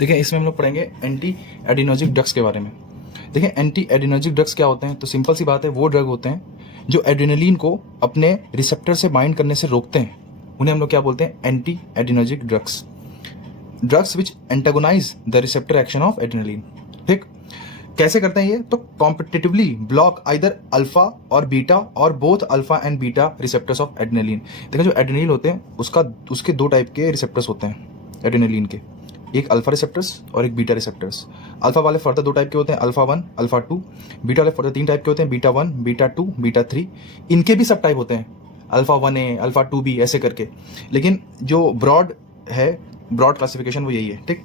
देखिए इसमें हम लोग पढ़ेंगे एंटी एडिनर्जिक ड्रग्स के बारे में। देखिए एंटी एडिनर्जिक ड्रग्स क्या होते हैं, तो सिंपल सी बात है, वो ड्रग होते हैं जो एड्रेनलिन को अपने रिसेप्टर से बाइंड करने से रोकते हैं, उन्हें हम लोग क्या बोलते हैं, anti adrenergic drugs. Drugs which antagonise the receptor action of adrenaline. ठीक, कैसे करते हैं ये, तो competitively block either alpha or beta or both alpha and beta receptors of adrenaline. देखिए जो एड्रेनलिन होते हैं उसके दो टाइप के रिसेप्टर्स होते हैं एड्रेनलिन के, एक अल्फा रिसेप्टर्स और एक बीटा रिसेप्टर्स। अल्फा वाले फर्दर दो टाइप के होते हैं, अल्फा 1 अल्फा 2। बीटा वाले फर्दर तीन टाइप के होते हैं, बीटा 1 बीटा 2 बीटा 3। इनके भी सब टाइप होते हैं, अल्फा 1A अल्फा 2B ऐसे करके, लेकिन जो ब्रॉड है, ब्रॉड क्लासिफिकेशन वो यही है। ठीक,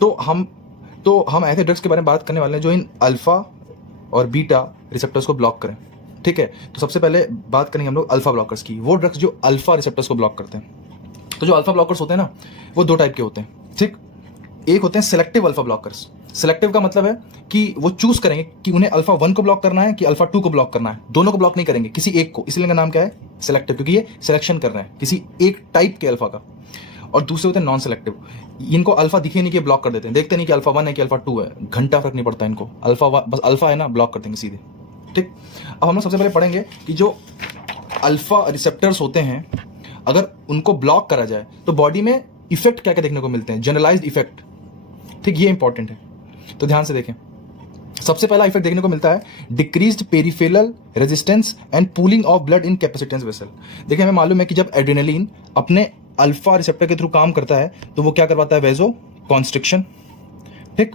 तो हम ऐसे ड्रग्स के बारे में बात करने वाले हैं जो इन अल्फा और बीटा रिसेप्टर्स को ब्लॉक करें। ठीक है, तो सबसे पहले बात करेंगे हम लोग अल्फा ब्लॉकर्स की, वो ड्रग्स जो अल्फा रिसेप्टर्स को ब्लॉक करते हैं। तो जो अल्फा ब्लॉकर्स होते हैं ना, वो दो टाइप के होते हैं। ठीक, एक होते हैं सिलेक्टिव अल्फा ब्लॉकर्स। सिलेक्टिव का मतलब है कि वो चूज करेंगे कि उन्हें अल्फा 1 को ब्लॉक करना है कि अल्फा 2 को ब्लॉक करना है, दोनों को ब्लॉक नहीं करेंगे, किसी एक को, इसलिए इनका नाम क्या है, सिलेक्टिव, क्योंकि ये सिलेक्शन कर रहे हैं किसी एक टाइप के अल्फा का। और दूसरे होते हैं नॉन सिलेक्टिव, इनको अल्फा दिखे नहीं कि ब्लॉक कर देते हैं, देखते नहीं कि अल्फा 1 है कि अल्फा 2 है, घंटा फर्क नहीं पड़ता इनको, अल्फा बस अल्फा है ना, ब्लॉक कर देंगे सीधे। ठीक, अब हम लोग सबसे पहले पढ़ेंगे कि जो अल्फा रिसेप्टर्स होते हैं अगर उनको ब्लॉक करा जाए तो बॉडी में इफेक्ट क्या क्या देखने को मिलते हैं, जनरलाइज्ड इफेक्ट। ठीक, ये इंपॉर्टेंट है, तो ध्यान से देखें। सबसे पहला इफेक्ट देखने को मिलता है decreased peripheral resistance and pooling of blood in capacitance vessel. देखिए हमें मालूम है कि जब एड्रेनलिन अपने अल्फा रिसेप्टर के थ्रू काम करता है तो वो क्या करवाता है, वेजो कॉन्स्ट्रिक्शन। ठीक,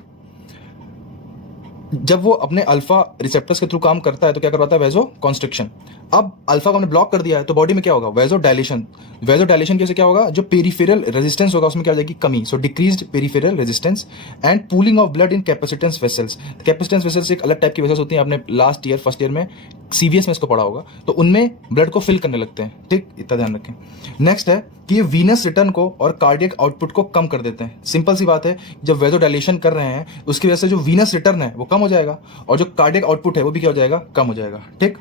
जब वो अपने अल्फा रिसेप्टर्स के थ्रू काम करता है तो क्या करवाता है, वेजो कॉन्स्ट्रिक्शन। अब अल्फा को हमने ब्लॉक कर दिया है तो बॉडी में क्या होगा, वेजो डायलेशन। वेजो डायलेशन की वजह से क्या होगा, जो पेरिफेरल रेजिस्टेंस होगा उसमें क्या हो जाएगी, कमी। So decreased peripheral resistance and pooling of blood in capacitance vessels. Capacitance vessels एक अलग टाइप की वेसल्स होती हैं, आपने लास्ट ईयर फर्स्ट ईयर में सीवीएस में इसको पढ़ा होगा, तो उनमें ब्लड को फिल करने लगते हैं। ठीक, इतना ध्यान रखें। नेक्स्ट है कि ये वीनस रिटर्न को और कार्डियक आउटपुट को कम कर देते हैं। सिंपल सी बात है, जब वेजो डायलेशन कर रहे हैं उसकी वजह से जो वीनस रिटर्न है वो कम हो जाएगा और जो कार्डियक आउटपुट है वो भी क्या हो जाएगा, कम हो जाएगा। ठीक,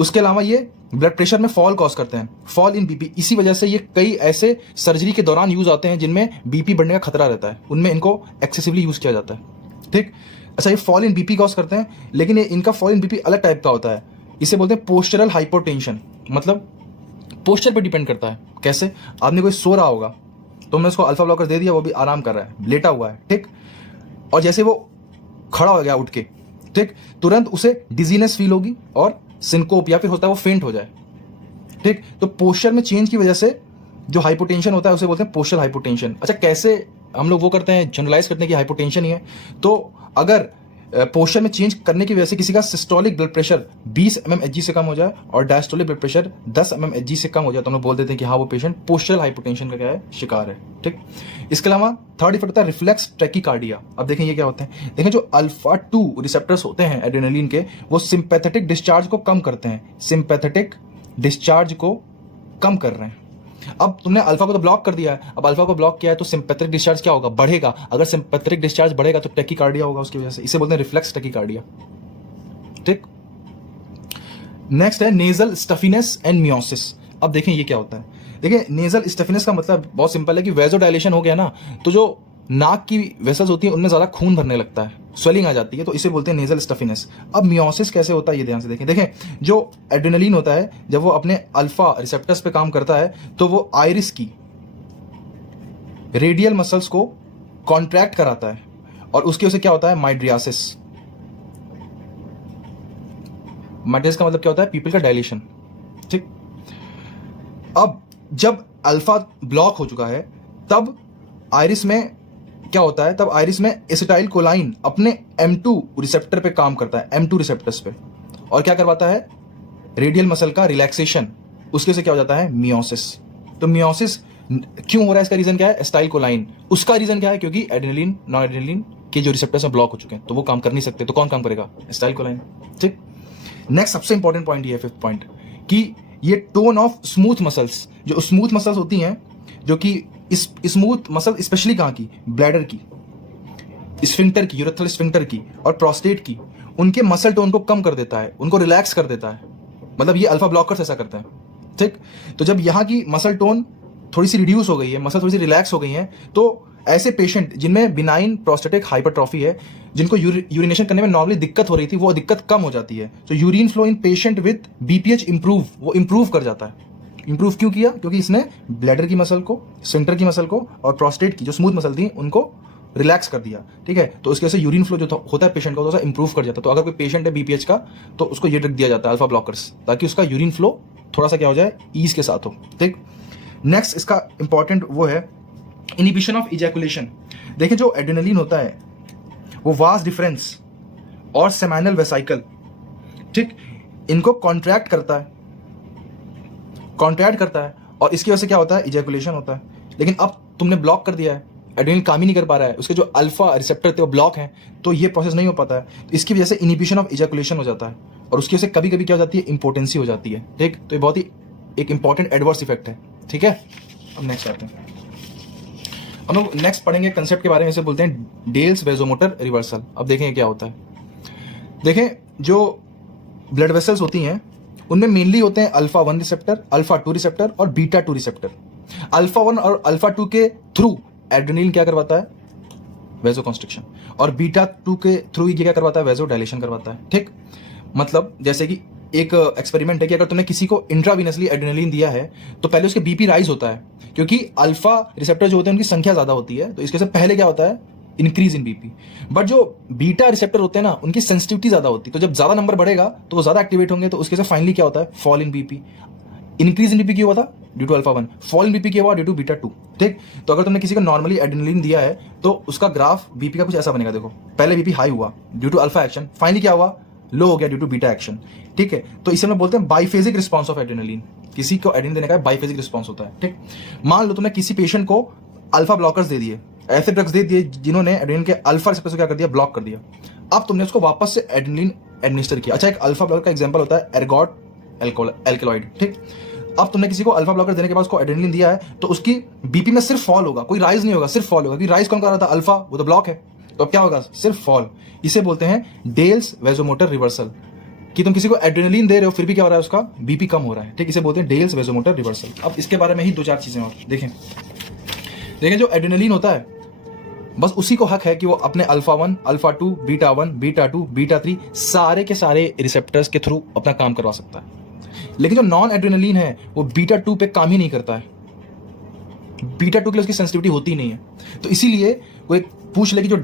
उसके अलावा ये ब्लड प्रेशर में फॉल कॉज करते हैं, फॉल इन बीपी। इसी वजह से ये कई ऐसे सर्जरी के दौरान यूज आते हैं जिनमें बीपी बढ़ने का खतरा रहता है, उनमें इनको एक्सेसिवली यूज किया जाता है। ठीक, अच्छा, ये फॉल इन बीपी कॉज करते हैं, लेकिन इनका फॉल इन बीपी अलग टाइप का होता है, इसे बोलते हैं पोस्चरल हाइपोटेंशन। मतलब पोस्चर पे डिपेंड करता है। कैसे, आपने कोई सो रहा होगा तो हमने उसको अल्फा ब्लॉकर दे दिया, वो भी आराम कर रहा है, लेटा हुआ है। ठीक, और जैसे वो खड़ा हो गया उठ के, ठीक, तुरंत उसे डिजीनेस फील होगी और सिंकोप या फिर होता है वो फेंट हो जाए। ठीक, तो पोस्चर में चेंज की वजह से जो हाइपोटेंशन होता है उसे बोलते हैं पोस्चरल हाइपोटेंशन। अच्छा, कैसे हम लोग वो करते हैं, जनरलाइज करते हैं कि हाइपोटेंशन ही है, तो अगर पोस्चर में चेंज करने की वजह से किसी का सिस्टोलिक ब्लड प्रेशर 20 mmHg से कम हो जाए और डायस्टोलिक ब्लड प्रेशर 10 mmHg से कम हो जाए तो हम लोग बोल देते हैं कि हाँ वो पेशेंट पोस्चरल हाइपोटेंशन का क्या है, शिकार है। ठीक, इसके अलावा थर्ड इफेक्ट होता है रिफ्लेक्स टैकीकार्डिया। अब देखें ये क्या होता है, देखें जो अल्फा 2 रिसेप्टर्स होते हैं एड्रेनलिन के, वो सिंपैथेटिक डिस्चार्ज को कम करते हैं, सिंपैथेटिक डिस्चार्ज को कम कर रहे हैं। अब तुमने अल्फा को तो ब्लॉक कर दिया है, अब अल्फा को ब्लॉक किया है तो सिंपैथेटिक डिस्चार्ज क्या होगा, बढ़ेगा। अगर सिंपैथेटिक डिस्चार्ज बढ़ेगा तो टैकीकार्डिया होगा उसकी वजह से, इसे बोलते हैं रिफ्लेक्स टैकीकार्डिया। ठीक, नेक्स्ट है नेजल स्टफिनेस एंड मियोसिस। अब देखें ये क्या होता है। देखिए नेजल स्टफिनेस का मतलब बहुत सिंपल है कि वेजो डायलेशन हो गया ना, तो जो नाक की वेसल्स होती हैं उनमें ज्यादा खून भरने लगता है, स्वेलिंग आ जाती है, तो इसे बोलते हैं नेजल स्टफिनेस। अब मियोसिस कैसे होता है ये ध्यान से देखें। देखें जो एड्रेनलिन होता है जब वो अपने अल्फा रिसेप्टर्स पे काम करता है तो वो आइरिस की रेडियल मसल्स को कॉन्ट्रैक्ट कराता है और उसकी वजह से क्या होता है, माइड्रियासिस। माइड्रियासिस का मतलब क्या होता है, पीपल का डायलेशन। ठीक, अब जब अल्फा ब्लॉक हो चुका है तब आइरिस में क्या होता है, तब आइरिस में एसिटाइल कोलाइन अपने M2 रिसेप्टर पे काम करता है, M2 रिसेप्टर्स पे, और क्या करवाता है, रेडियल मसल का रिलैक्सेशन। उसके से क्या हो जाता है, मियोसिस। तो मियोसिस क्यों हो रहा है, इसका रीजन क्या है, एसिटाइल कोलाइन। उसका रीजन क्या है, क्योंकि एड्रेनलिन नॉन एड्रेनलिन के जो रिसेप्टर्स में ब्लॉक हो चुके हैं तो वो काम कर नहीं सकते, तो कौन काम करेगा, एसिटाइल कोलाइन। ठीक, नेक्स्ट सबसे इंपॉर्टेंट पॉइंट ये है, फिफ्थ पॉइंट, कि ये टोन ऑफ स्मूथ मसल्स, जो स्मूथ मसल्स होती हैं, जो कि इस स्मूथ मसल स्पेशली कहाँ की, ब्लैडर की, स्फिंक्टर की, यूरेथ्रल स्फिंक्टर की और प्रोस्टेट की, उनके मसल टोन को कम कर देता है, उनको रिलैक्स कर देता है। मतलब ये अल्फा ब्लॉकर्स ऐसा करते हैं। ठीक, तो जब यहाँ की मसल टोन थोड़ी सी रिड्यूस हो गई है, मसल थोड़ी सी रिलैक्स हो गई है, तो ऐसे पेशेंट जिनमें बिनाइन प्रोस्टेटिक हाइपरट्रॉफी है, जिनको यूरिनेशन करने में नॉर्मली दिक्कत हो रही थी, वो दिक्कत कम हो जाती है। तो urine flow in patient with BPH improve, वो इंप्रूव कर जाता है। इंप्रूव क्यों किया? क्योंकि इसने ब्लैडर की मसल को, सेंटर की मसल को और प्रोस्टेट की जो स्मूथ मसल थी उनको रिलैक्स कर दिया, ठीक है। तो उसके वजह से यूरिन फ्लो जो होता है पेशेंट का थोड़ा सा इंप्रूव कर जाता है। तो अगर कोई पेशेंट है बीपीएच का तो उसको ये ड्रग दिया जाता है अल्फा ब्लॉकर्स, ताकि उसका यूरिन फ्लो थोड़ा सा क्या हो जाए, ईज के साथ हो, ठीक। नेक्स्ट इसका इंपॉर्टेंट वो है इनिबिशन ऑफ इजैकुलेशन। देखिए जो एड्रेनलिन होता है वो वास डिफरेंस और सेमाइनल वेसाइकल, ठीक, इनको कॉन्ट्रैक्ट करता है, और इसकी वजह से क्या होता है, इजैकुलेशन होता है। लेकिन अब तुमने ब्लॉक कर दिया है, एड्रेनलिन काम ही नहीं कर पा रहा है, उसके जो अल्फा रिसेप्टर थे वो ब्लॉक हैं, तो ये प्रोसेस नहीं हो पाता है। तो इसकी वजह से इनिबिशन ऑफ इजैकुलेशन हो जाता है, और उसकी वजह से कभी कभी क्या हो जाती है, इंपोर्टेंसी हो जाती है, ठीक। तो ये बहुत ही एक इंपॉर्टेंट एडवर्स इफेक्ट है, ठीक है। अब नेक्स्ट आते हैं, हम लोग नेक्स्ट पढ़ेंगे कंसेप्ट के बारे में, इसे बोलते हैं डेल्स वेजोमोटर रिवर्सल। अब देखें क्या होता है। देखें जो ब्लड वेसल्स होती हैं उनमें मेनली होते हैं अल्फा 1 रिसेप्टर, अल्फा 2 रिसेप्टर और बीटा 2 रिसेप्टर। अल्फा 1 और अल्फा 2 के थ्रू एड्रेनलिन क्या करवाता है, वेजो कॉन्स्ट्रिक्शन, और बीटा 2 के थ्रू ये क्या करवाता है, वेजो डायलेशन करवाता है, ठीक। मतलब जैसे कि एक एक्सपेरिमेंट है कि अगर तुमने किसी को इंट्रावीनसली एड्रेनलिन दिया है तो पहले उसके बीपी राइज होता है, क्योंकि अल्फा रिसेप्टर जो होते हैं उनकी संख्या ज्यादा होती है, तो इसके से पहले क्या होता है, इंक्रीज इन बीपी। बट जो बीटा रिसेप्टर होते हैं ना, उनकी सेंसिटिविटी ज्यादा होती है, तो जब ज्यादा नंबर बढ़ेगा तो वो ज्यादा एक्टिवेट होंगे, तो उसके से फाइनली क्या होता है, fall in BP. Increase in BP क्यों हुआ था, due to alpha 1, fall in BP क्यों हुआ, ड्यू टू बीटा 2, ठीक। तो अगर तुमने किसी को नॉर्मली एड्रेनलिन दिया है तो उसका ग्राफ बीपी का कुछ ऐसा बनेगा। देखो पहले बीपी हाई हुआ due to alpha action, finally क्या हुआ, लो हो गया ड्यू टू बीटा एक्शन, ठीक है। तो इसे हम बोलते हैं बाइफेजिक रिस्पॉन्स ऑफ एड्रेनलिन। किसी को एड्रेनलिन देने का बाइफेजिक रिस्पॉन्स होता है, ठीक। मान लो तुमने किसी पेशेंट को अल्फा ब्लॉकर्स दे दिए, ऐसे ड्रग्स दे दिए जिन्होंने एड्रेनलिन के अल्फा रिसेप्टर को क्या कर दिया, ब्लॉक कर दिया। अब तुमने उसको वापस से एड्रेनलिन एडमिनिस्टर किया। अच्छा, एक अल्फा ब्लॉकर का एग्जांपल होता है एर्गोट एल्कलॉइड, ठीक। अब तुमने किसी को अल्फा ब्लॉकर देने के बाद उसको एड्रेनलिन दिया है तो उसकी बीपी में सिर्फ फॉल होगा, कोई राइज नहीं होगा, सिर्फ फॉल होगा। क्योंकि राइज कौन कर रहा था, अल्फा, वो तो ब्लॉक है, तो अब क्या होगा, सिर्फ फॉल। इसे बोलते हैं डेल्स वेजोमोटर रिवर्सल, कि तुम किसी को एड्रेनलिन दे रहे हो फिर भी क्या हो रहा है, उसका बीपी कम हो रहा है, ठीक। इसे बोलते हैं डेल्स वेजोमोटर रिवर्सल। अब इसके बारे में ही 2-4 चीजें और देखें। जो एड्रेनलिन होता है बस उसी को हक है कि वो अपने alpha 1, alpha 2, beta 1, beta 2, beta 3 सारे के सारे रिसेप्टर्स के थ्रू अपना काम करवा सकता है। लेकिन जो नॉन एड्रेनलिन है वो बीटा 2 पे काम ही नहीं करता है, बीटा 2 के लिए उसकी सेंसिटिविटी होती ही नहीं है। तो इसीलिए वो एक पूछ ले कि जो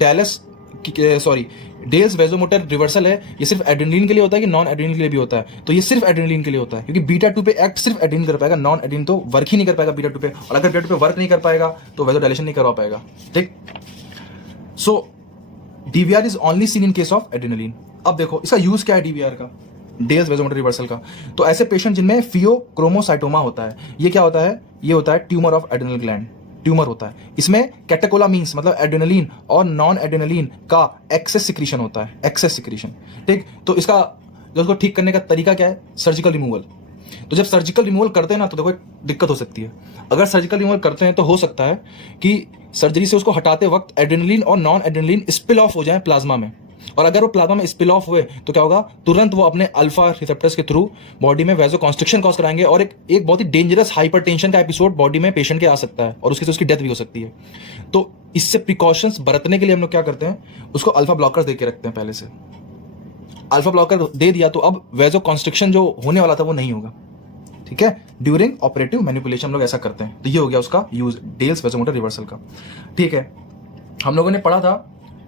डेल्स वेजोमोटर रिवर्सल है, ये सिर्फ एड्रेनलिन के लिए होता है कि नॉन एड्रेनलिन के लिए भी होता है? तो ये सिर्फ एड्रेनलिन के लिए होता है, क्योंकि बीटा 2 पे एक्ट सिर्फ एड्रेनलिन कर पाएगा, नॉन एड्रेनलिन तो वर्क ही नहीं कर पाएगा बीटा 2 पे, और अगर बीटा 2 पे वर्क नहीं कर पाएगा तो वेजो डायलेशन नहीं करवा पाएगा, ठीक। So DVR is only seen in case of adrenaline. अब देखो इसका यूज क्या है डीवीआर का, डेल्स वेजोमोटर रिवर्सल का। तो ऐसे पेशेंट जिनमें फियोक्रोमोसाइटोमा होता है, ये क्या होता है, ये होता है tumour of adrenal gland, tumour होता है। इसमें कैटेकोलामीन्स मतलब एड्रेनलिन और नॉन एड्रेनलिन का एक्सेस सिक्रीशन होता है, एक्सेस सिक्रीशन, ठीक। तो इसका जो उसको ठीक करने का तरीका क्या है, सर्जिकल रिमूवल। तो जब सर्जिकल रिमूवल करते हैं ना तो देखो एक दिक्कत हो सकती है। अगर सर्जिकल रिमूवल करते हैं तो हो सकता है कि सर्जरी से उसको हटाते वक्त एड्रेनलिन और नॉन एड्रेनलिन स्पिल ऑफ हो जाए प्लाज्मा में, और अगर वो प्लाज्मा में स्पिल ऑफ हुए तो क्या होगा, तुरंत वो अपने अल्फा रिसेप्टर्स के थ्रू बॉडी में वेजो कॉन्स्ट्रिक्शन कॉज कराएंगे, और एक बहुत ही डेंजरस हाइपरटेंशन का एपिसोड बॉडी में पेशेंट के आ सकता है, और उसकी डेथ भी हो सकती है। तो इससे प्रिकॉशंस बरतने के लिए हम लोग क्या करते हैं, उसको अल्फा ब्लॉकर्स दे के रखते हैं पहले से। अल्फा ब्लॉकर दे दिया तो अब वेजो कॉन्स्ट्रिक्शन जो होने वाला था वो नहीं होगा, ठीक है। ड्यूरिंग ऑपरेटिव मैनिपुलेशन हम लोग ऐसा करते हैं। तो ये हो गया उसका यूज डेल्स वेजोमोटर रिवर्सल का, ठीक है। हम लोगों ने पढ़ा था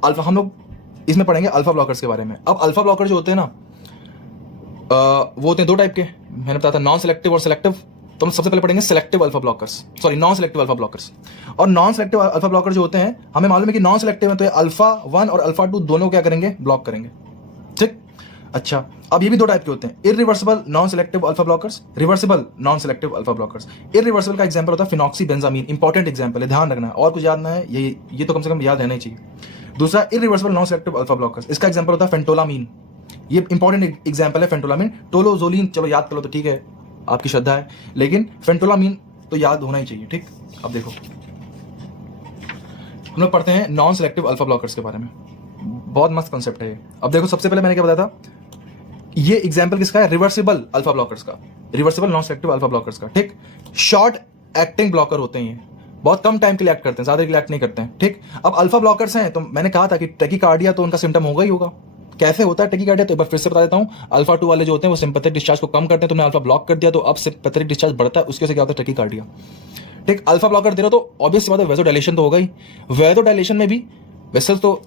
अल्फा, हम लोग इसमें पढ़ेंगे अल्फा ब्लॉकर्स के बारे में। अब अल्फा ब्लॉकर जो होते हैं ना वो होते हैं 2 टाइप के, मैंने बताया था नॉन सेलेक्टिव और सेलेक्टिव। तो हम सबसे पहले पढ़ेंगे selective alpha blockers, sorry non selective alpha blockers. और नॉन सेलेक्टिव अल्फा ब्लॉकर जो होते हैं, हमें मालूम है कि नॉन सेलेक्टिव है तो अल्फा 1 और अल्फा 2 दोनों क्या करेंगे, ब्लॉक करेंगे, ठीक। अच्छा, अब ये भी 2 टाइप के होते हैं, irreversible non selective alpha blockers, reversible non selective alpha blockers. Irreversible का एग्जांपल होता है फिनॉक्सीबेंजामीन, इंपॉर्टेंट एग्जांपल है, ध्यान रखना है, और कुछ याद ना है, ये तो कम से कम याद रहना ही चाहिए। दूसरा irreversible non selective alpha blockers, इसका एग्जांपल होता है फेंटोलामीन, ये इंपॉर्टेंट एग्जांपल है फेंटोलामीन। टोलोजोलिन चलो याद कर लो तो ठीक है, आपकी श्रद्धा है, लेकिन फेंटोलामीन तो याद होना ही चाहिए, ठीक। अब देखो हम लोग पढ़ते हैं नॉन सेलेक्टिव अल्फा ब्लॉकर्स के बारे में, बहुत मस्त कॉन्सेप्ट है ये। अब देखो सबसे पहले मैंने क्या बताया था, ये एग्जांपल किसका है, रिवर्सिबल अल्फा ब्लॉकर्स का, reversible non selective alpha blockers का, ठीक। शॉर्ट एक्टिंग ब्लॉकर होते हैं ये, बहुत कम टाइम के लिए एक्ट करते हैं, ज्यादा के लिए एक्ट नहीं करते हैं, ठीक। अब अल्फा ब्लॉकर्स हैं, तो मैंने कहा था कि टैकीकार्डिया तो उनका सिम्टम होगा ही होगा। कैसे होता है टैकीकार्डिया, तो एक बार फिर से बता देता हूं। अल्फा 2 वाले जो होते हैं वो सिंपैथेटिक डिस्चार्ज को कम करते हैं, तुमने अल्फा ब्लॉक कर दिया तो अब सिंपैथेटिक डिस्चार्ज बढ़ता है, उसकी वजह से क्या होता है टैकीकार्डिया, ठीक। अल्फा ब्लॉकर दे रहे हो तो ऑब्वियस सी बात है वेसो डायलेशन तो होगा ही। वेसो डायलेशन में भी वेसल्स तो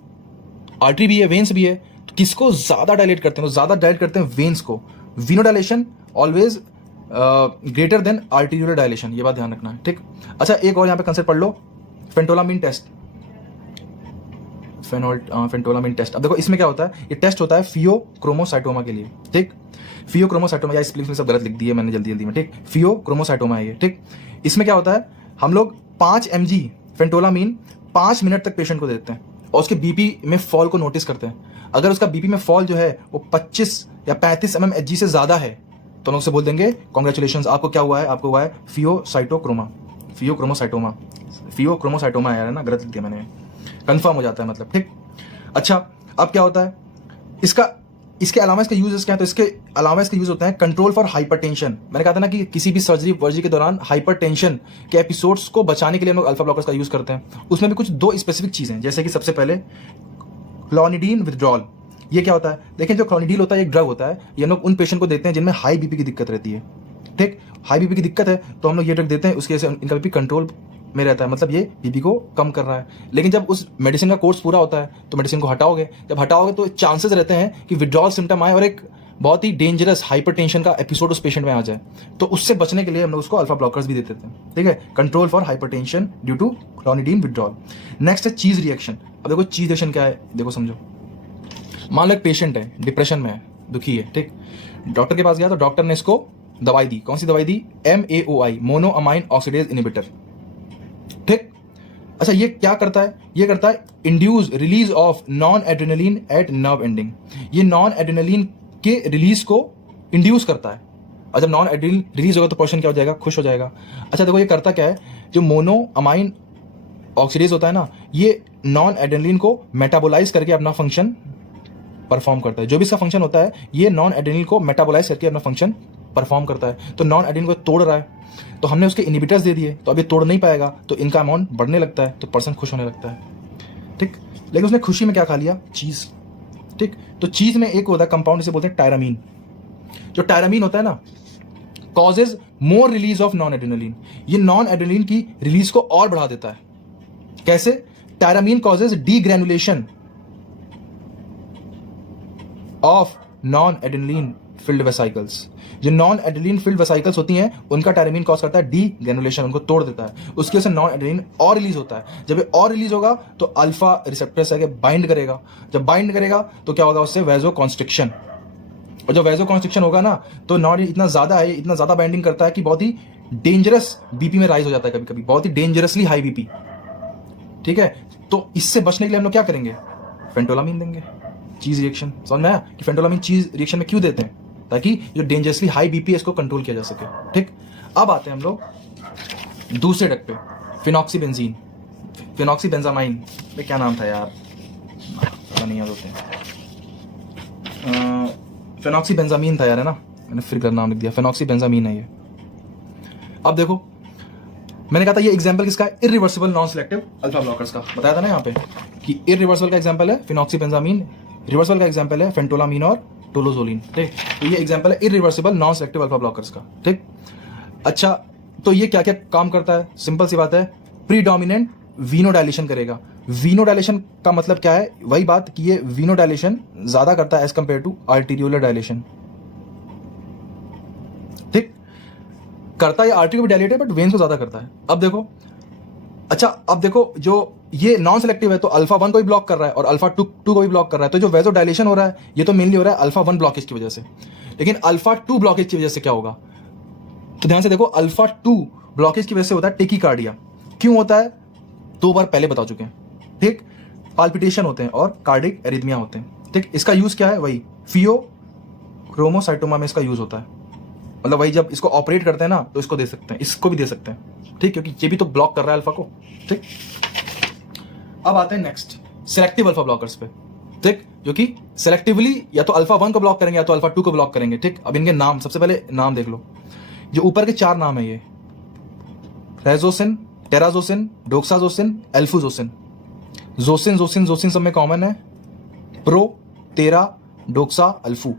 आर्टरी भी है, वेन्स भी है, तो किसको ज्यादा डायलेट करते हैं, तो ज्यादा डायलेट करते हैं वेन्स को। Veno dilation always greater than arterial dilation, ये बात ध्यान रखना है, ठीक। अच्छा एक और यहाँ पे कंसेप्ट पढ़ लो, फेंटोलामिन टेस्ट, फेंटोलामिन टेस्ट। अब देखो इसमें क्या होता है, ये टेस्ट होता है फियोक्रोमोसाइटोमा के लिए, ठीक। फियोक्रोमोसाइटोमा, या स्पेलिंग में सब गलत लिख दिए मैंने जल्दी जल्दी में, ठीक। फियोक्रोमोसाइटोमा है ये, ठीक। इसमें क्या होता है, हम लोग 5 mg फेंटोलामिन 5 मिनट तक पेशेंट को देते हैं और उसके बीपी में फॉल को नोटिस करते हैं। अगर उसका बीपी में फॉल जो है वो 25 या 35 mmHg से ज्यादा है तो हम उससे बोल देंगे कॉन्ग्रेचुलेशंस, आपको क्या हुआ है, आपको हुआ है फियोक्रोमोसाइटोमा है ना, गलत लिख दिया मैंने, कंफर्म हो जाता है मतलब, ठीक। अच्छा अब क्या होता है इसके अलावा इसका यूज क्या है, तो इसके अलावा इसका यूज होता है कंट्रोल फॉर हाइपरटेंशन। मैंने कहा था ना कि किसी भी सर्जरी वर्जरी के दौरान हाइपरटेंशन के एपिसोड्स को बचाने के लिए हम लोग अल्फा ब्लॉकर्स का यूज करते हैं। उसमें भी कुछ 2 स्पेसिफिक चीजें, जैसे कि सबसे पहले क्लोनिडीन विथड्रॉल। ये क्या होता है, देखिए जो क्लोनिडीन होता है एक ड्रग होता है, ये हम लोग उन पेशेंट को देते हैं जिनमें हाई बीपी की दिक्कत रहती है, ठीक। हाई बीपी की दिक्कत है तो हम लोग ये ड्रग देते हैं, उसकी वजह से इनका बीपी कंट्रोल में रहता है, मतलब ये बीपी को कम कर रहा है। लेकिन जब उस मेडिसिन का कोर्स पूरा होता है तो मेडिसिन को हटाओगे, जब हटाओगे तो चांसेस रहते हैं कि विड्रॉल सिम्टम आए और एक बहुत ही डेंजरस हाइपरटेंशन का एपिसोड उस पेशेंट में आ जाए। तो उससे बचने के लिए हम लोग उसको अल्फा ब्लॉकर्स भी देते थे, ठीक है, control for hypertension due to clonidine withdrawal. Next है चीज रिएक्शन। अब देखो चीज रिएक्शन क्या है, देखो समझो, मान लो एक पेशेंट है, डिप्रेशन में है, दुखी है, ठीक। डॉक्टर के पास गया तो डॉक्टर ने इसको दवाई दी, कौन सी दवाई दी, MAOI, मोनोअमाइन ऑक्सीडेज इनहिबिटर, ठीक। अच्छा ये क्या करता है, ये करता है induce release of non adrenaline at nerve ending. ये नॉन एड्रेनलिन के रिलीज को इंड्यूस करता है, और जब नॉन एड्रेनलिन रिलीज होगा तो पर्सन क्या हो जाएगा, खुश हो जाएगा। अच्छा देखो ये करता क्या है, जो मोनोअमाइन ऑक्सीडेज होता है ना, ये नॉन एड्रेनलिन को मेटाबोलाइज करके अपना फंक्शन परफॉर्म करता है। जो भी इसका फंक्शन होता है ये नॉन एड्रेनलिन को मेटाबोलाइज करके अपना फंक्शन परफॉर्म करता है। तो नॉन एड्रेनलिन को तोड़ रहा है, तो हमने उसके इनहिबिटर्स दे दिए, तो अब ये तोड़ नहीं पाएगा, तो इनका अमाउंट बढ़ने लगता है, तो पर्सन खुश होने लगता है, ठीक। लेकिन उसने खुशी में क्या खा लिया, चीज, ठीक। तो चीज में एक होता है कंपाउंड, इसे बोलते हैं टायरामीन। जो टायरामीन होता है ना, causes more release of non adrenaline. ये नॉन एड्रेनलिन की रिलीज को और बढ़ा देता है। कैसे, tyramine causes degranulation of non adrenaline filled vesicles. जो नॉन एड्रेनलिन फिल्ड वेसाइकल्स होती हैं उनका टायरामीन कॉज करता है डीग्रेनुलेशन, उनको तोड़ देता है। उसकी वजह से नॉन एड्रेनलिन और रिलीज होता है। जब ये और रिलीज होगा तो अल्फा रिसेप्टर से आगे बाइंड करेगा, जब बाइंड करेगा तो क्या होगा, उससे वैजो कॉन्स्ट्रिक्शन। और जब वैजो कॉन्स्ट्रिक्शन होगा ना, तो नॉन इतना ज्यादा है, इतना ज्यादा बाइंडिंग करता है कि बहुत ही डेंजरस बीपी में राइज हो जाता है, कभी कभी बहुत ही डेंजरसली हाई बीपी, ठीक है। तो इससे बचने के लिए हम लोग क्या करेंगे, फेंटोलामिन देंगे। चीज रिएक्शन समझ में आया कि फेंटोलामिन चीज रिएक्शन में क्यों देते हैं, ताकि जो डेंजरसली हाई बीपी है इसको कंट्रोल किया जा सके, ठीक। अब आते हैं हम लोग दूसरे ड्रग पे, फिनॉक्सीबेंजीन, फिनॉक्सीबेंजामाइन, क्या नाम था यार, पता नहीं याद होते, फिनॉक्सीबेंजामीन था यार, है ना, मैंने फिर कर नाम लिख दिया, फिनॉक्सीबेंजामीन है ये। अब देखो मैंने कहा था ये एग्जांपल किसका है, irreversible non selective alpha blockers का, बताया था ना यहाँ पे कि इरिवर्सिबल का एग्जांपल है फिनॉक्सीबेंजामीन, रिवर्सल का एग्जांपल है फेंटोलामिन और टोलोजोलिन, ठीक। तो ये एग्जांपल है irreversible non selective alpha blockers का, ठीक। अच्छा तो ये क्या क्या काम करता है, सिंपल सी बात है, प्रीडोमिनेंट वीनोडाइलेशन करेगा। वीनोडाइलेशन का मतलब क्या है, वही बात कि ये वीनोडाइलेशन ज्यादा करता है एज कंपेयर टू आर्टीरियोलर डायलेशन, ठीक। करता है आर्टरी को भी डायलेट है बट वेन्स को ज्यादा करता है। अब देखो, अच्छा अब देखो जो ये नॉन सेलेक्टिव है तो अल्फा 1 को भी ब्लॉक कर रहा है और अल्फा 2 को भी ब्लॉक कर रहा है, तो जो वैजो डायलेशन हो रहा है ये तो मेनली हो रहा है अल्फा 1 ब्लॉकेज की वजह से। लेकिन अल्फा 2 ब्लॉकेज की वजह से क्या होगा, तो ध्यान से देखो, अल्फा 2 ब्लॉकेज की वजह से होता है टेकीकार्डिया। क्यों होता है, 2 बार पहले बता चुके हैं, ठीक। पाल्पिटेशन होते हैं और कार्डिक एरिथमिया होते हैं, ठीक। इसका यूज क्या है, वही फियोक्रोमोसाइटोमा में इसका यूज होता है, मतलब वही जब इसको ऑपरेट करते हैं ना तो इसको दे सकते हैं, इसको भी दे सकते हैं, ठीक, क्योंकि ये भी तो ब्लॉक कर रहा है अल्फा को, ठीक। अब आते हैं नेक्स्ट सिलेक्टिव अल्फा ब्लॉकर्स पे, ठीक, जो कि सिलेक्टिवली या तो अल्फा 1 को ब्लॉक करेंगे या तो अल्फा 2 को ब्लॉक करेंगे, ठीक। अब इनके नाम, सबसे पहले नाम देख लो, जो ऊपर के 4 नाम है ये रेजोसिन, टेराजोसिन, डोक्साजोसिन, एल्फुजोसिन। जोसिन जोसिन जोसिन सब में कॉमन है, प्रो, तेरा, डोक्सा, अल्फू।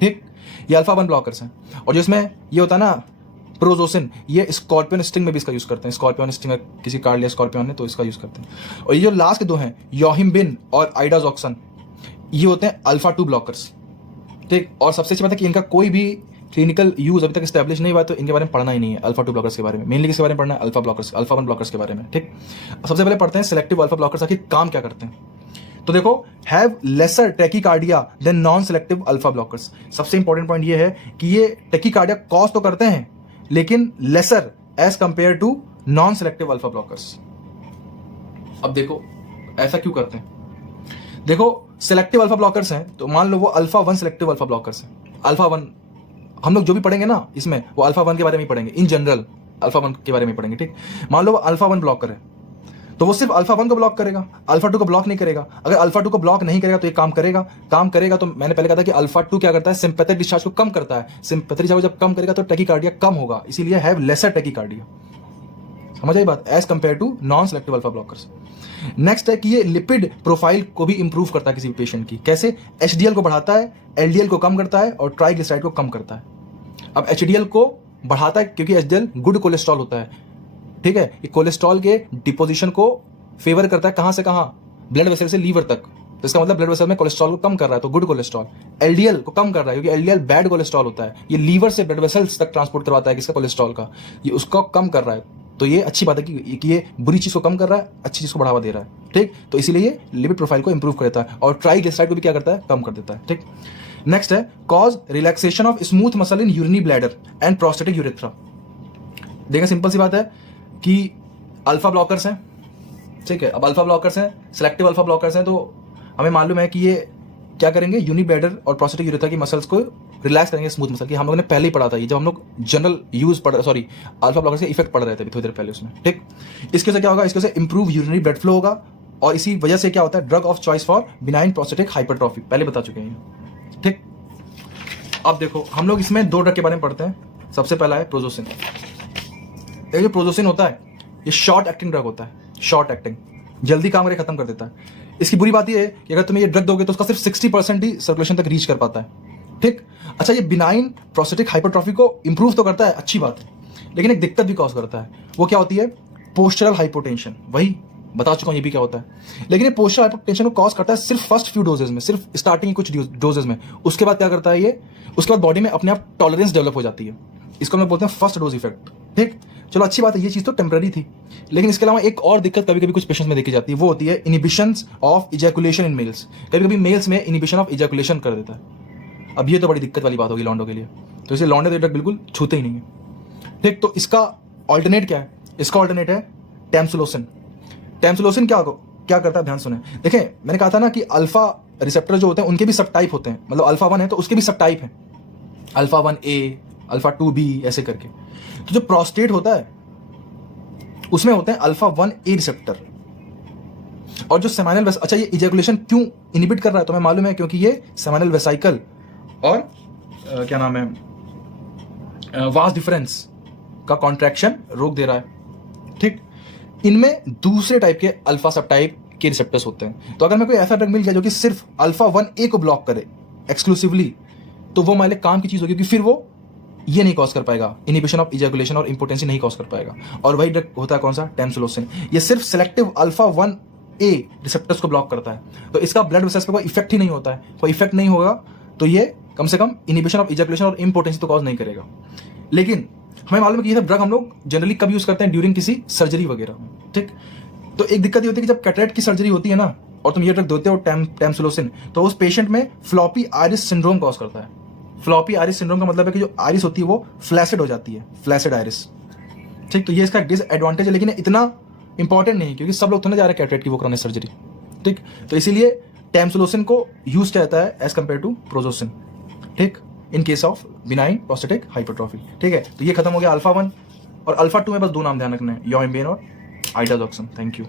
ठीक, ये अल्फा 1 ब्लॉकर्स हैं। और जिसमें ये होता है ना प्रोजोसिन, ये स्कॉर्पियन स्टिंग में भी इसका यूज करते हैं। स्कॉर्पियन स्टिंग किसी कार्ड लिया स्कॉर्पियन ने तो इसका यूज करते हैं। और ये जो लास्ट के दो हैं योहिम्बिन और आइडाजॉक्सन, ये होते हैं अल्फा 2 ब्लॉकर्स। ठीक, और सबसे अच्छी बात है कि इनका कोई भी क्लिनिकल यूज अभी तक स्टैब्लिश नहीं हुआ, तो इनके बारे में पढ़ना ही नहीं है अल्फा 2 ब्लॉकर्स के बारे में। मेनली किसके बारे में पढ़ना है? अल्फा ब्लॉकर्स, अल्फा 1 ब्लॉकर्स के बारे में। ठीक, सबसे पहले पढ़ते हैं सिलेक्टिव अल्फा ब्लॉकर्स आखिर काम क्या करते हैं। तो देखो, have lesser tachycardia then non selective alpha blockers. सबसे इंपॉर्टेंट पॉइंट ये है कि ये टैकीकार्डिया कॉज तो करते हैं लेकिन lesser as compare to non selective alpha blockers. अब देखो ऐसा क्यों करते हैं। देखो, सिलेक्टिव अल्फा ब्लॉकर्स हैं तो मान लो वो अल्फा 1 सिलेक्टिव अल्फा ब्लॉकर्स हैं। अल्फा 1 हम लोग जो भी पढ़ेंगे ना इसमें, वो अल्फा 1 के बारे में ही पढ़ेंगे, इन जनरल अल्फा 1 के बारे में पढ़ेंगे। ठीक, मान लो वो अल्फा 1 ब्लॉकर है तो वो सिर्फ अल्फा 1 को ब्लॉक करेगा, अल्फा 2 को ब्लॉक नहीं करेगा। अगर अल्फा 2 को ब्लॉक नहीं करेगा तो ये काम करेगा। तो मैंने पहले कहा था कि अल्फा 2 क्या करता है? सिंपैथेटिक डिस्चार्ज को कम करता है। सिंपैथेटिक डिस्चार्ज जब कम करेगा तो टैकीकार्डिया कम होगा, इसीलिए हैव लेसर टैकीकार्डिया। समझ आई बात? As compare to non selective alpha blockers. Next है कि ये लिपिड प्रोफाइल को भी इंप्रूव करता है किसी भी पेशेंट की। कैसे? एचडीएल को बढ़ाता है, एलडीएल को कम करता है और ट्राइग्लिसराइड को कम करता है। अब एचडीएल को बढ़ाता है क्योंकि एचडीएल गुड कोलेस्ट्रॉल होता है। ठीक है, ये कोलेस्ट्रॉल के डिपोजिशन को फेवर करता है। कहां से कहां? ब्लड वेसल से लीवर तक। तो इसका मतलब ब्लड वेसल में कोलेस्ट्रॉल को कम कर रहा है, तो गुड कोलेस्ट्रॉल। एलडीएल को कम कर रहा है क्योंकि एलडीएल बैड कोलेस्ट्रॉल होता है, ये लीवर से ब्लड वेसल्स तक ट्रांसपोर्ट करवाता है किसका? कोलेस्ट्रॉल का। ये उसको कम कर रहा है, तो ये अच्छी बात है कि ये बुरी चीज को कम कर रहा है, अच्छी चीज को बढ़ावा दे रहा है। ठीक, तो इसीलिए ये लिपिड प्रोफाइल को इंप्रूव कर देता है और ट्राइग्लिसराइड को भी क्या करता है? कम कर देता है। ठीक, नेक्स्ट है cause relaxation of smooth muscle in urinary bladder and prostatic urethra. देखिए, सिंपल सी बात है कि अल्फा ब्लॉकर्स हैं। ठीक है, अब अल्फा ब्लॉकर्स हैं, सिलेक्टिव अल्फा ब्लॉकर्स हैं, तो हमें मालूम है कि ये क्या करेंगे? यूरिनरी ब्लैडर और प्रोस्टेटिक यूरेथ्रा की मसल्स को रिलैक्स करेंगे, स्मूथ मसल की। हम लोगों ने पहले ही पढ़ा था ये, जब हम लोग जनरल यूज अल्फा ब्लॉकर्स के इफेक्ट पढ़ रहे थे अभी थोड़ी देर पहले उसमें। ठीक, इसके से क्या होगा? इसके से इंप्रूव यूरिनरी ब्लड फ्लो होगा और इसी वजह से क्या होता है? Drug of choice for benign prostatic hypertrophy, पहले बता चुके हैं। ठीक, अब देखो हम लोग इसमें 2 ड्रग के बारे में पढ़ते हैं। सबसे पहला है प्रोजोसिन। ये जो प्रोजोसिन होता है ये शॉर्ट एक्टिंग ड्रग होता है, शॉर्ट एक्टिंग, जल्दी काम करके खत्म कर देता है। इसकी बुरी बात ये है कि अगर तुम्हें ये ड्रग दोगे तो उसका सिर्फ 60% ही सर्कुलेशन तक रीच कर पाता है। ठीक, अच्छा, ये बिनाइन प्रोस्टेटिक हाइपरट्रॉफी को इंप्रूव तो करता है, अच्छी बात है, लेकिन एक दिक्कत भी कॉज करता है। वो क्या होती है? Postural hypotension. वही बता चुका हूं ये भी क्या होता है। लेकिन ये पोस्चरल हाइपोटेंशन को कॉज करता है सिर्फ फर्स्ट फ्यू डोजेज में, सिर्फ स्टार्टिंग कुछ डोजेज में। उसके बाद क्या करता है ये? उसके बाद बॉडी में अपने आप टॉलरेंस डेवलप हो जाती है। इसको हम लोग बोलते हैं फर्स्ट डोज इफेक्ट। ठीक, चलो अच्छी बात है, ये चीज तो टेम्पररी थी। लेकिन इसके अलावा एक और दिक्कत कभी कभी कुछ पेशेंट्स में देखी जाती है, वो होती है inhibitions of ejaculation in males. कभी कभी मेल्स में इनिबिशन ऑफ इजैकुलेशन कर देता है। अब ये तो बड़ी दिक्कत वाली बात होगी लॉन्डो के लिए, तो इसे लॉन्डो ड्रग बिल्कुल छूते ही नहीं है। ठीक, तो इसका ऑल्टरनेट क्या है? इसका ऑल्टरनेट है टैमसुलोसिन। टैमसुलोसिन क्या करता है? ध्यान सुने। देखें, मैंने कहा था ना कि अल्फा रिसेप्टर जो होते हैं उनके भी सब टाइप होते हैं, मतलब अल्फा 1 है तो उसके भी सब टाइप है, अल्फा 1A, अल्फा 2B ऐसे करके। तो जो प्रोस्टेट होता है उसमें होते हैं अल्फा 1A रिसेप्टर। और जो सेमाइनल अच्छा, ये इजैकुलेशन क्यों इनहिबिट कर रहा है? तो मैं मालूम है, क्योंकि ये सेमाइनल वेसाइकल और क्या नाम है, वास डिफरेंस का कॉन्ट्रैक्शन रोक दे रहा है। ठीक, इनमें दूसरे टाइप के अल्फा सब टाइप के रिसेप्टर्स होते हैं। तो अगर मैं कोई ऐसा ड्रग मिल गया जो कि सिर्फ अल्फा 1A को ब्लॉक करे एक्सक्लूसिवली, तो वो हमारे काम की चीज होगी, क्योंकि फिर वो ये नहीं कॉज कर पाएगा, इनिबिशन ऑफ इजैकुलेशन और इंपोटेंसी नहीं कॉज कर पाएगा। और वही ड्रग होता है कौन सा? टैमसुलोसिन। ये सिर्फ सिलेक्टिव अल्फा 1A रिसेप्टर्स को ब्लॉक करता है, तो इसका ब्लड वेसल्स पे कोई इफेक्ट ही नहीं होता है। कोई इफेक्ट नहीं होगा तो ये कम से कम इनिबिशन ऑफ इजैकुलेशन और इंपोटेंसी तो कॉज नहीं करेगा। लेकिन हमें मालूम है कि ये सब ड्रग हम लोग जनरली कब यूज करते हैं? ड्यूरिंग किसी सर्जरी वगैरह में। ठीक, तो एक दिक्कत ये होती है कि जब कैटरेक्ट की सर्जरी होती है ना और तुम ये ड्रग देते हो टैमसुलोसिन, तो उस पेशेंट में फ्लॉपी आइरिस सिंड्रोम कॉज करता है। फ्लॉपी आइरिस सिंड्रोम का मतलब है कि जो आइरिस होती है वो फ्लैसिड हो जाती है, फ्लैसिड आइरिस। ठीक, तो ये इसका डिसएडवांटेज है, लेकिन इतना इंपॉर्टेंट नहीं, क्योंकि सब लोग तो नहीं जा रहे कैटरेक्ट की वो कराने सर्जरी। ठीक, तो इसीलिए टैमसुलोसिन को यूज किया जाता है एज कंपेयर टू प्रोजोसिन। ठीक, in case of benign prostatic hypertrophy. ठीक है, तो ये खत्म हो गया अल्फा 1 और अल्फा 2 में बस 2 नाम ध्यान रखना है, योहिम्बिन और आइडाजॉक्सन। Thank you.